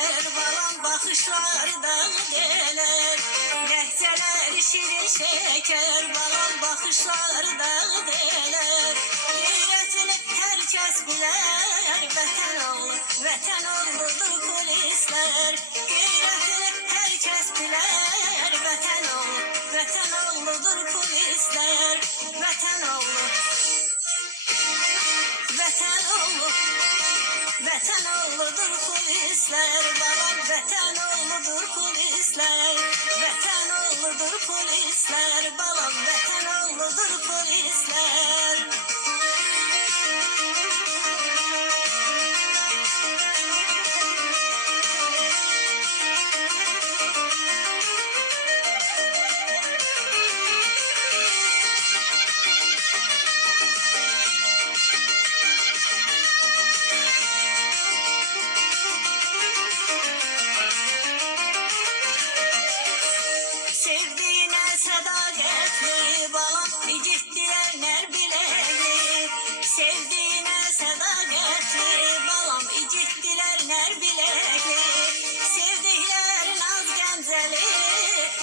şeker, balam bakışlar dağ deler. Lehçeler şirin şeker, balam bakışlar dağ deler. Gayretini herkes biler, vatan oğludur polisler. Gayretini herkes biler, vatan oğludur polisler. Vatan oğlu, vatan oğlu, vatan oğludur polisler. Balam vatan oğludur polisler. Vatan oğludur polisler. Balam vatan oğludur polisler. Sevdiğine sadakatli, balam igittiler ner bilekli. Sevdiğine sadakatli, balam igittiler ner bilekli. Sevdiklerin az gemzeli,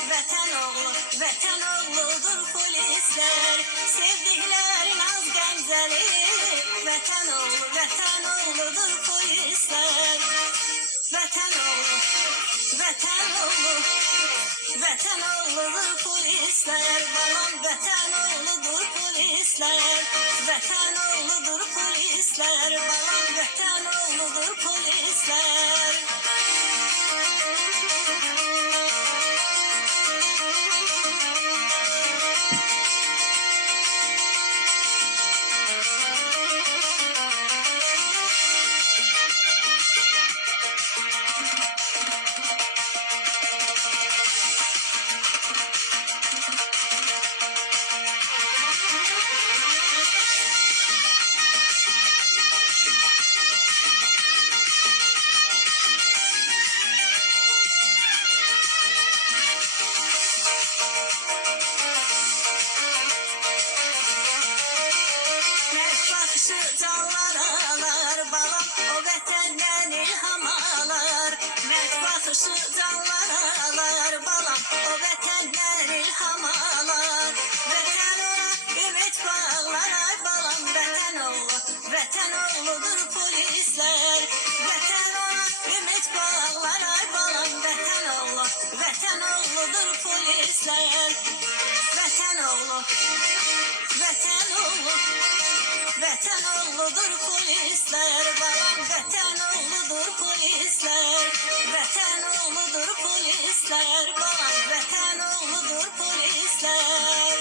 vatan oğludur polisler. Sevdiklerin az gemzeli, vatan oğludur polisler. Vatan oğlu, vatan oğlu, vatan oğludur polisler. Balam vatan oğludur polisler. Vatan oğludur polisler. Balam vatan oğludur polisler. Bakışı canlar alar, balam o vətəndən ilham alar. Mərd bakışı canlar alar, balam o vətəndən ilham alar. Vətən ona ümid bağlar, ay balam vətən oğludur polisler. Vətən ona ümid bağlar, ay balam vətən oğludur polisler. Vətən oğlu, vətən oğlu, vatan oğludur polisler. Balam vatan oğludur polisler. Vatan oğludur polisler. Balam vatan oğludur polisler.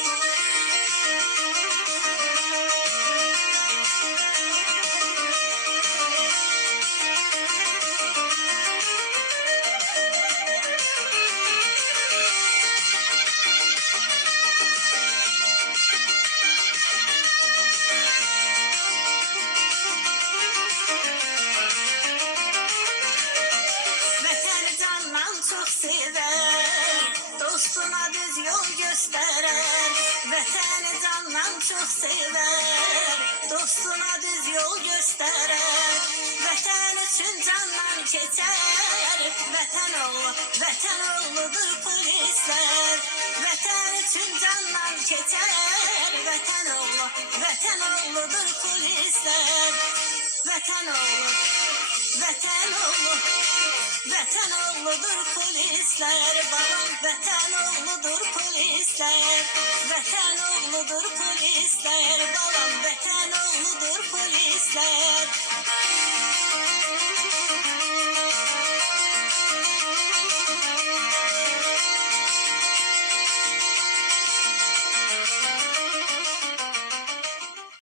Çok sever, dostuna düz yol gösterer. Vətəni candan çok sever, dostuna düz yol gösterer. Vətən üçün candan keçer, vətən oğludur polisler. Vətən üçün candan keçer, vətən oğludur polisler. Vətən oğlu, vətən oğlu, vətən oğludur polisler. Balam vətən oğludur polisler. Vətən oğludur polisler.